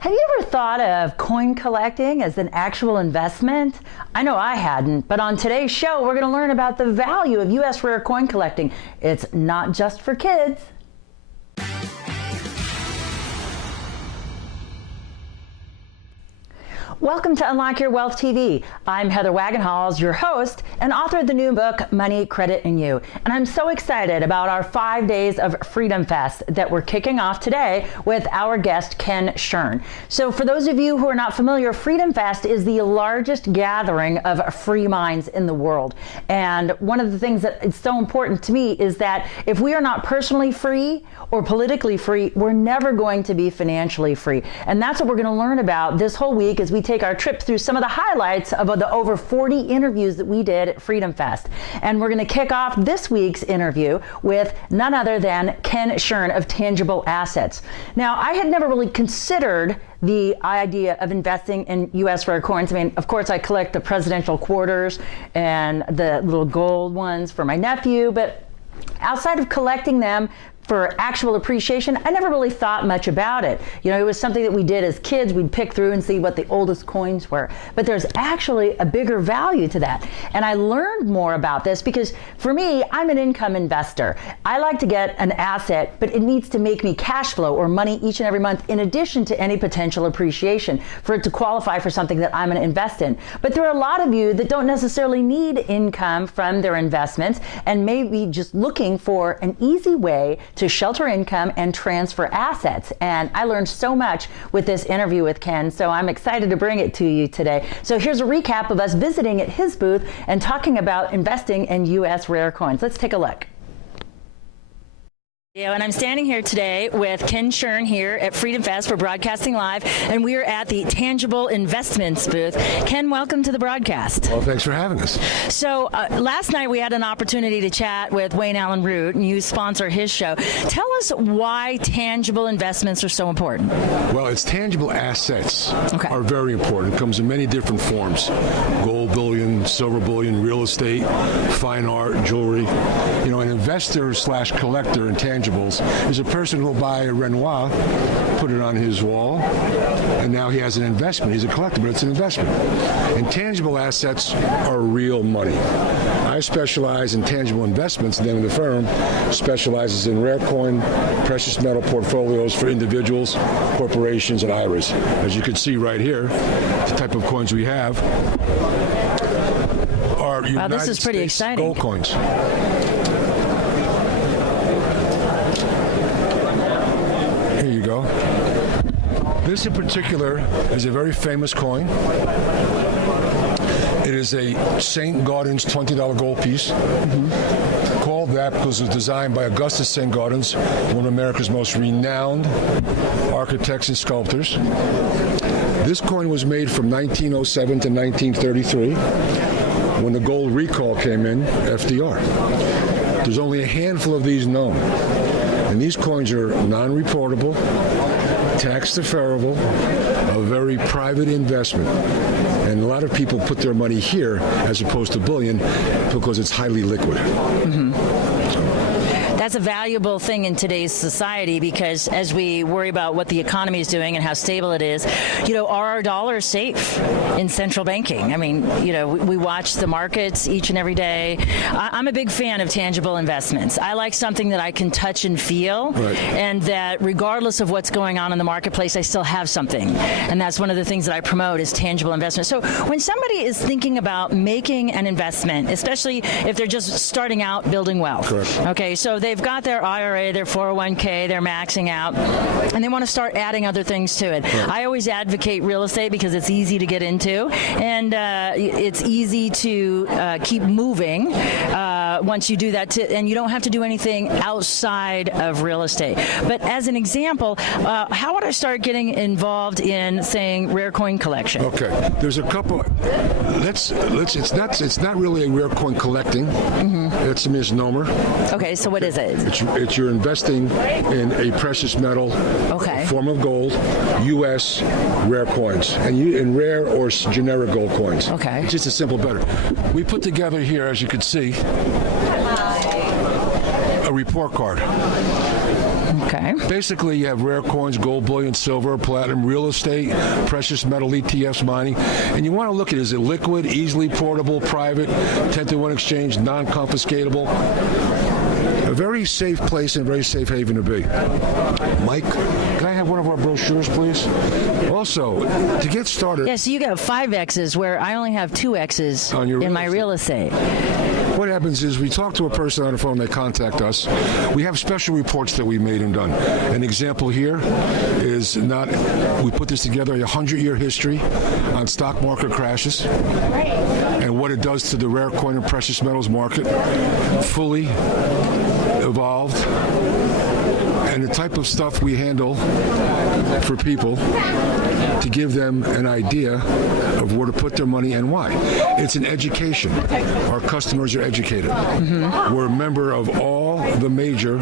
Have you ever thought of coin collecting as an actual investment? I know I hadn't, but on today's show, we're going to learn about the value of U.S. rare coin collecting. It's not just for kids. Welcome to Unlock Your Wealth TV. I'm Heather Wagenhals, your host and author of the new book, Money, Credit, and You. And I'm so excited about our 5 days of Freedom Fest that we're kicking off today with our guest, Ken Shearn. So for those of you who are not familiar, Freedom Fest is the largest gathering of free minds in the world. And one of the things that is so important to me is that if we are not personally free or politically free, we're never going to be financially free. And that's what we're going to learn about this whole week as we take our trip through some of the highlights of the over 40 interviews that we did at Freedom Fest. And we're going to kick off this week's interview with none other than Ken Shearn of Tangible Assets. Now, I had never really considered the idea of investing in U.S. rare coins. I mean, of course, I collect the presidential quarters and the little gold ones for my nephew, but outside of collecting them for actual appreciation, I never really thought much about it. You know, it was something that we did as kids. We'd pick through and see what the oldest coins were. But there's actually a bigger value to that. And I learned more about this because for me, I'm an income investor. I like to get an asset, but it needs to make me cash flow or money each and every month in addition to any potential appreciation for it to qualify for something that I'm going to invest in. But there are a lot of you that don't necessarily need income from their investments and may be just looking for an easy way to shelter income and transfer assets. And I learned so much with this interview with Ken, so I'm excited to bring it to you today. So here's a recap of us visiting at his booth and talking about investing in U.S. rare coins. Let's take a look. And I'm standing here today with Ken Shearn here at Freedom Fest. We're broadcasting live, and we are at the Tangible Investments booth. Ken, welcome to the broadcast. Well, thanks for having us. So last night we had an opportunity to chat with Wayne Allen Root, and you sponsor his show. Tell us why tangible investments are so important. Well, it's tangible assets are very important. It comes in many different forms: gold bullion, silver bullion, real estate, fine art, jewelry. You know, an investor slash collector in tangibles is a person who will buy a Renoir, put it on his wall, and now he has an investment. He's a collector, but it's an investment. And tangible assets are real money. I specialize in tangible investments, and then the firm specializes in rare coin, precious metal portfolios for individuals, corporations, and IRAs. As you can see right here, the type of coins we have are United States gold coins. Here you go. This in particular is a very famous coin. It is a St. Gaudens $20 gold piece. Called that because it was designed by Augustus St. Gaudens, one of America's most renowned architects and sculptors. This coin was made from 1907 to 1933, when the gold recall came in, FDR. There's only a handful of these known. And these coins are non-reportable, tax deferrable, a very private investment. And a lot of people put their money here as opposed to bullion because it's highly liquid. That's a valuable thing in today's society because as we worry about what the economy is doing and how stable it is, you know, are our dollars safe in central banking? I mean, you know, we watch the markets each and every day. I'm a big fan of tangible investments. I like something that I can touch and feel, and that regardless of what's going on in the marketplace, I still have something. And that's one of the things that I promote is tangible investment. So when somebody is thinking about making an investment, especially if they're just starting out building wealth, okay, so they've got their IRA, their 401k, they're maxing out, and they want to start adding other things to it. I always advocate real estate because it's easy to get into, and it's easy to keep moving once you do that, and you don't have to do anything outside of real estate. But as an example, how would I start getting involved in, saying, rare coin collection? Okay, there's a couple. It's not really a rare coin collecting. It's a misnomer. Okay, so what is it? It's you're investing in a precious metal form of gold, U.S. rare coins, and in rare or generic gold coins. Okay, it's just a simple better. We put together here, as you can see, a report card. Okay. Basically, you have rare coins, gold bullion, silver, platinum, real estate, precious metal, ETFs, mining, and you want to look at, is it liquid, easily portable, private, 10-to-1 exchange, non-confiscatable? A very safe place and very safe haven to be. Mike, can I have one of our brochures, please? Also, to get started... Yeah, so you got 5 X's where I only have 2 X's in my real estate. What happens is we talk to a person on the phone, they contact us. We have special reports that we made and done. An example here is we put this together, a 100-year history on stock market crashes and what it does to the rare coin and precious metals market, fully evolved, and the type of stuff we handle for people to give them an idea of where to put their money and why. It's an education. Our customers are educated. Mm-hmm. We're a member of all the major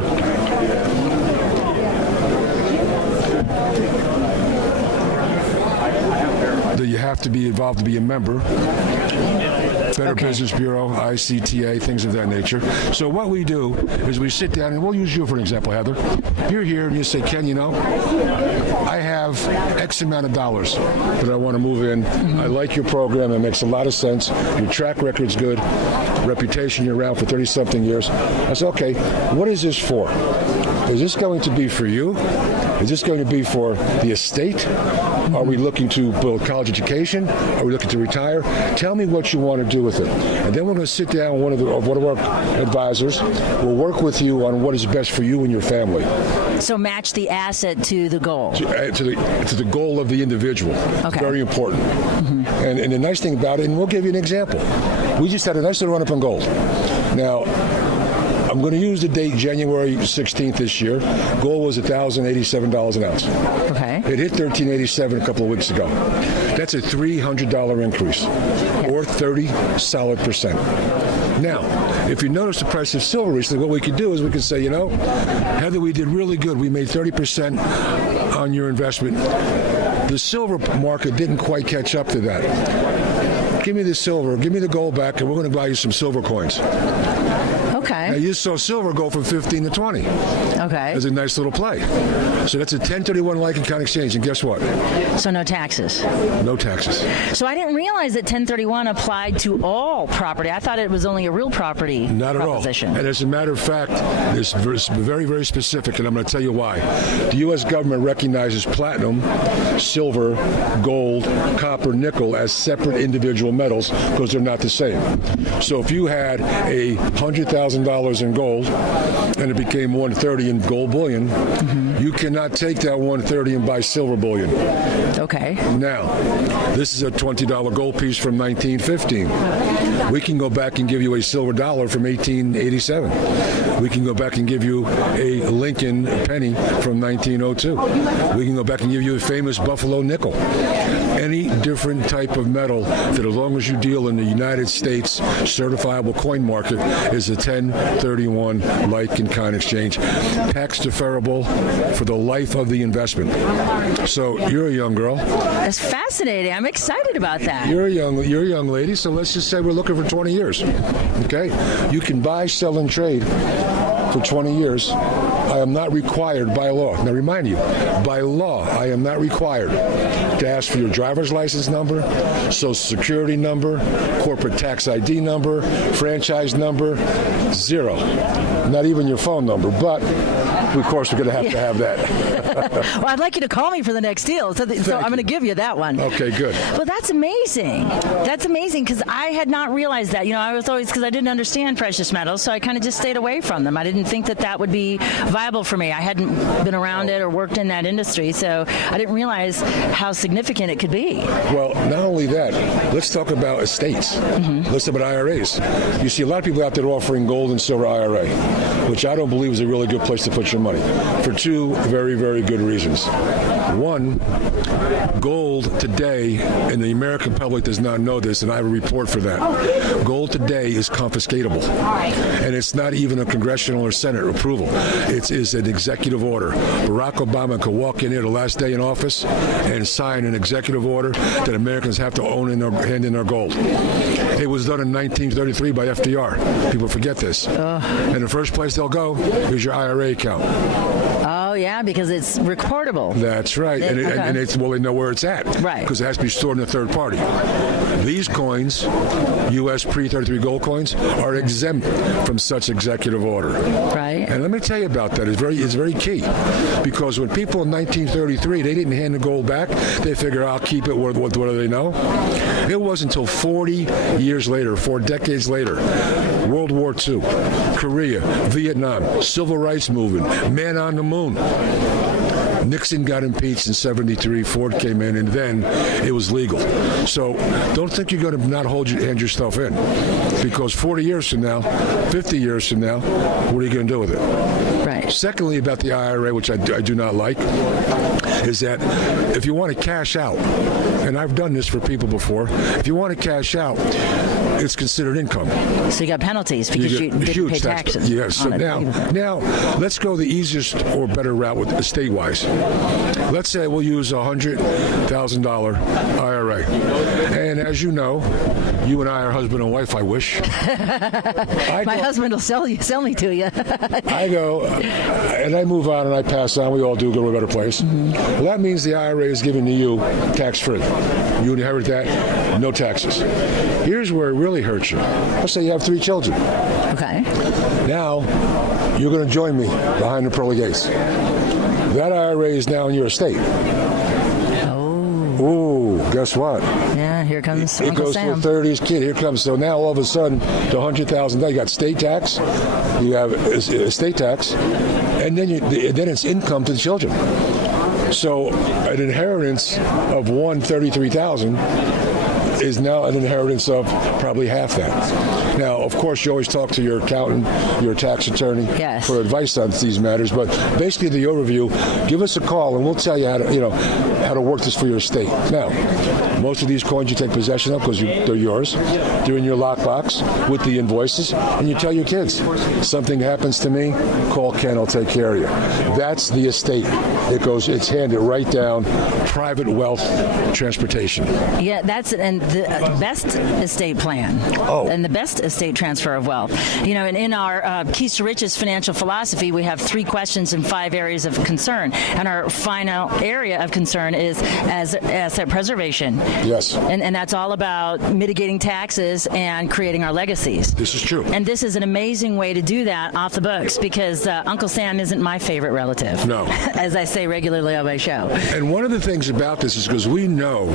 that you have to be involved to be a member. Better Business Bureau, ICTA, things of that nature. So what we do is we sit down, and we'll use you for an example, Heather. You're here, and you say, Ken, I have X amount of dollars that I want to move in. Mm-hmm. I like your program. It makes a lot of sense. Your track record's good. Reputation, you're around for 30-something years. I said, okay, what is this for? Is this going to be for you? Is this going to be for the estate? Are we looking to build college education? Are we looking to retire? Tell me what you want to do with it. And then we're going to sit down with one of our advisors. We'll work with you on what is best for you and your family. So match the asset to the goal. To the goal of the individual. Okay. Very important. Mm-hmm. And the nice thing about it, and we'll give you an example. We just had a nice little run-up in gold. Now, I'm going to use the date January 16th this year. Gold was $1,087 an ounce. Okay. It hit $1,387 a couple of weeks ago. That's a $300 increase, or 30 solid %. Now, if you notice the price of silver recently, what we could do is we could say, Heather, we did really good. We made 30% on your investment. The silver market didn't quite catch up to that. Give me the silver, give me the gold back, and we're going to buy you some silver coins. Okay. Now, you saw silver go from 15 to 20. Okay. As a nice little play. So that's a 1031 like and count exchange, and guess what? So no taxes. No taxes. So I didn't realize that 1031 applied to all property. I thought it was only a real property Not proposition. At all. And as a matter of fact, it's very, very specific, and I'm going to tell you why. The U.S. government recognizes platinum, silver, gold, copper, nickel as separate individual metals because they're not the same. So if you had a $100,000 in gold and it became $130 in gold bullion, mm-hmm. you cannot take that $130 and buy silver bullion. Okay. Now, this is a $20 gold piece from 1915. We can go back and give you a silver dollar from 1887. We can go back and give you a Lincoln penny from 1902. We can go back and give you a famous Buffalo nickel. Any different type of metal that, as long as you deal in the United States certifiable coin market, is a 1031 like and kind exchange. Tax deferrable for the life of the investment. So you're a young girl. That's fascinating. I'm excited about that. You're a young lady, so let's just say we're looking for 20 years. Okay? You can buy, sell, and trade for 20 years. I am not required by law. Now remind you, by law, I am not required to ask for your driver's license number, social security number, corporate tax ID number, franchise number, zero. Not even your phone number, but of course we're going to have that. Well, I'd like you to call me for the next deal, so I'm going to give you that one. Okay, good. Well, that's amazing. That's amazing because I had not realized that. I was always, because I didn't understand precious metals, so I kind of just stayed away from them. I didn't think that would be viable for me. I hadn't been around it or worked in that industry, so I didn't realize how significant it could be. Well, not only that, let's talk about estates. Mm-hmm. Let's talk about IRAs. You see a lot of people out there offering gold and silver IRA, which I don't believe is a really good place to put your money, for two very, very good reasons. One, gold today, and the American public does not know this, and I have a report for that. Gold today is confiscatable, and it's not even a congressional or Senate approval. It is an executive order. Barack Obama could walk in here the last day in office and sign an executive order that Americans have to own in their hand in their gold. It was done in 1933 by FDR. People forget this. And the first place they'll go is your IRA account. yeah, because it's reportable. That's right. And it's, well, they know where it's at. Right. Because it has to be stored in a third party. These coins, U.S. pre-33 gold coins, are exempt from such executive order. Right. And let me tell you about that. It's very key. Because when people in 1933, they didn't hand the gold back, they figure, I'll keep it. What do they know? It wasn't until 40 years later, 4 decades later, World War II, Korea, Vietnam, Civil Rights Movement, man on the moon. Nixon got impeached in 73, Ford came in, and then it was legal. So don't think you're going to not hand your stuff in. Because 40 years from now, 50 years from now, what are you going to do with it? Right. Secondly, about the IRA, which I do not like, is that if you want to cash out, and I've done this for people before, if you want to cash out, it's considered income. So you got penalties because you didn't pay taxes. Yes. So now let's go the easiest or better route with estate-wise. Let's say we'll use a $100,000 IRA. And as you know, you and I are husband and wife, I wish. My husband will sell me to you. I go, and I move on and I pass on. We all do go to a better place. Mm-hmm. Well, that means the IRA is given to you tax-free. You inherit that, no taxes. Here's where it really hurts you. Let's say you have 3 children. Okay. Now, you're going to join me behind the pearly gates. That IRA is now in your estate. Oh. Ooh, guess what? Yeah, here comes It Uncle goes Sam. to a 30s kid. Here comes. So now all of a sudden, the $100,000, you got state tax, you have estate tax, and then it's income to the children. So an inheritance of $133,000 is now an inheritance of probably half that. Now, of course, you always talk to your accountant, your tax attorney for advice on these matters. But basically, the overview, give us a call and we'll tell you how to work this for your estate. Now, most of these coins you take possession of because they're yours. They're in your lockbox with the invoices, and you tell your kids, something happens to me, call Ken, I'll take care of you. That's the estate. It's handed right down, private wealth transportation. Yeah, and the best estate plan. And the best estate transfer of wealth. And in our Keys to Riches financial philosophy, we have 3 questions and 5 areas of concern. And our final area of concern is as asset preservation. Yes. And that's all about mitigating taxes and creating our legacies. This is true. And this is an amazing way to do that off the books because Uncle Sam isn't my favorite relative. No. As I say regularly on my show. And one of the things about this is because we know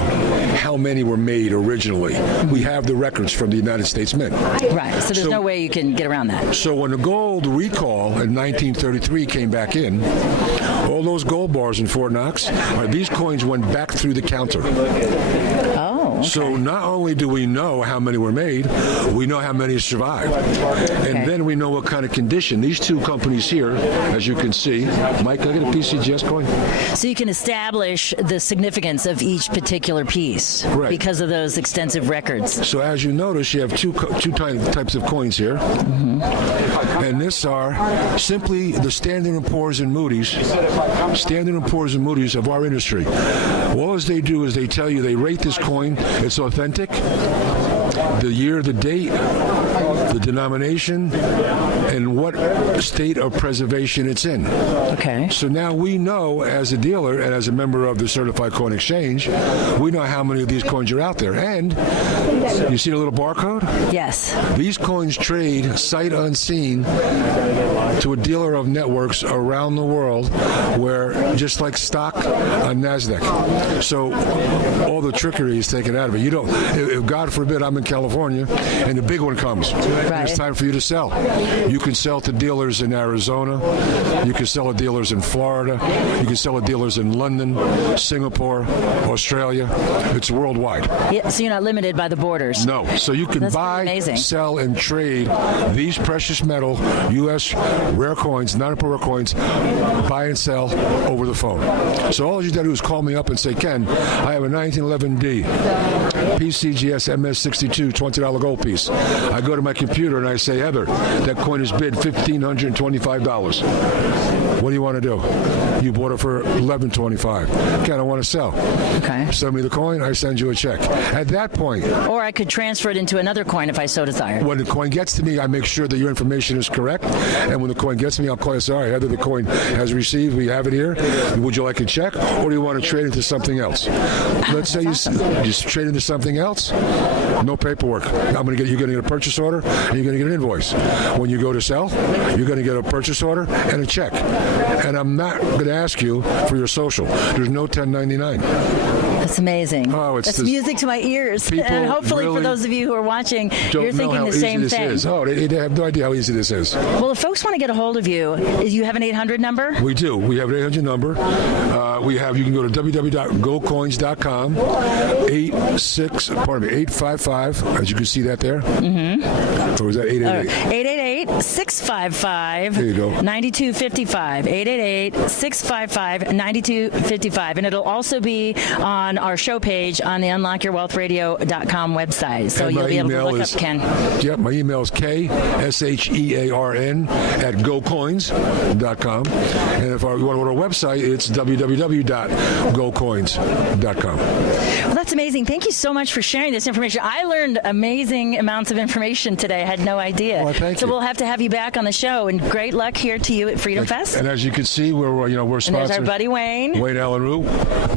how many were made originally. We have the records from the United States Mint. Right. So there's no way you can get around that. So when the gold recall in 1933 came back in, all those gold bars in Fort Knox, these coins went back through the counter. Oh. Okay. So not only do we know how many were made, we know how many survived. And then we know what kind of condition. These 2 companies here, as you can see, Mike, can I get a PCGS coin? So you can establish the significance of each particular piece because of those extensive records. So as you notice, you have two types of coins here. Mm-hmm. And these are simply the Standard & Poor's and Moody's. Standard & Poor's and Moody's of our industry. All they do is they tell you they rate this coin, it's authentic, the year, the date, the denomination, and what state of preservation it's in. Okay. So now we know as a dealer and as a member of the Certified Coin Exchange, we know how many of these coins are out there. And you see the little barcode? Yes. These coins trade sight unseen to a dealer of networks around the world where, just like stock on NASDAQ. So all the trickery is taken out of it. You don't, if God forbid I'm in California and the big one comes, and it's time for you to sell. You can sell to dealers in Arizona. You can sell to dealers in Florida. You can sell to dealers in London, Singapore, Australia. It's worldwide. Yeah, so you're not limited by the borders. No. So you can buy, sell, and trade these precious metal U.S. rare coins, non-rare coins, buy and sell over the phone. So all you got to do is call me up and say, Ken, I have a 1911D PCGS MS62 $20 gold piece. I go to my computer and I say, Heather, that coin is lowest bid $1,525. What do you want to do? You bought it for $1,125. Ken, I want to sell. Okay. Send me the coin, I send you a check. At that point, or I could transfer it into another coin if I so desire. When the coin gets to me, I make sure that your information is correct. And when the coin gets to me, I'll call you. Sorry, Heather, the coin has received. We have it here. Would you like a check, or do you want to trade into something else? Let's say you trade into something else. No paperwork. You're going to get a purchase order, and you're going to get an invoice. When you go to sell, you're going to get a purchase order and a check. And I'm not going to ask you for your social. There's no 1099. That's amazing. Oh, That's music to my ears. And hopefully really for those of you who are watching, you're thinking the same thing. Is. Oh, they have no idea how easy this is. Well, if folks want to get a hold of you, you have an 800 number? We do. We have an 800 number. You can go to www.gocoins.com, 855, as you can see that there. Mm-hmm. Or was that 888? 888-655. There you go. 9255. 888-655-9255. And it'll also be on our show page on the UnlockYourWealthRadio.com website. So you'll be able to look up Ken. Yep, my email is KSHEARN@GoCoins.com. And if you want to go to our website, it's www.gocoins.com. Well, that's amazing. Thank you so much for sharing this information. I learned amazing amounts of information today. I had no idea. Well, thank you. We'll have to have you back on the show. And great luck here to you at Freedom Fest. And as you can see, we're sponsored. And there's our buddy Wayne. Wayne Allen Root.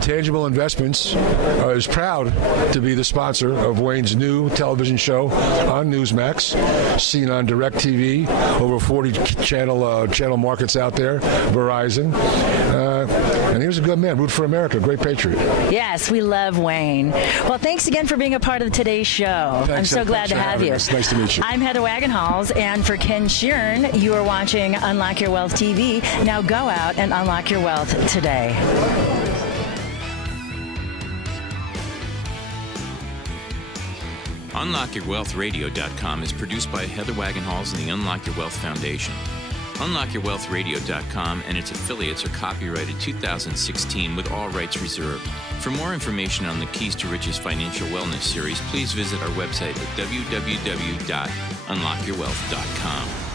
Tangible Investments is proud to be the sponsor of Wayne's new television show on Newsmax, seen on DirecTV, over 40 channel markets out there, Verizon. And here's a good man, root for America, great patriot. Yes, we love Wayne. Well, thanks again for being a part of today's show. Thanks, I'm so glad to have you. It's nice to meet you. I'm Heather Wagenhals, and for Ken Shearn, you are watching Unlock Your Wealth TV. Now go out and unlock your wealth today. UnlockYourWealthRadio.com is produced by Heather Wagenhals and the Unlock Your Wealth Foundation. UnlockYourWealthRadio.com and its affiliates are copyrighted 2016 with all rights reserved. For more information on the Keys to Riches Financial Wellness Series, please visit our website at www.unlockyourwealth.com.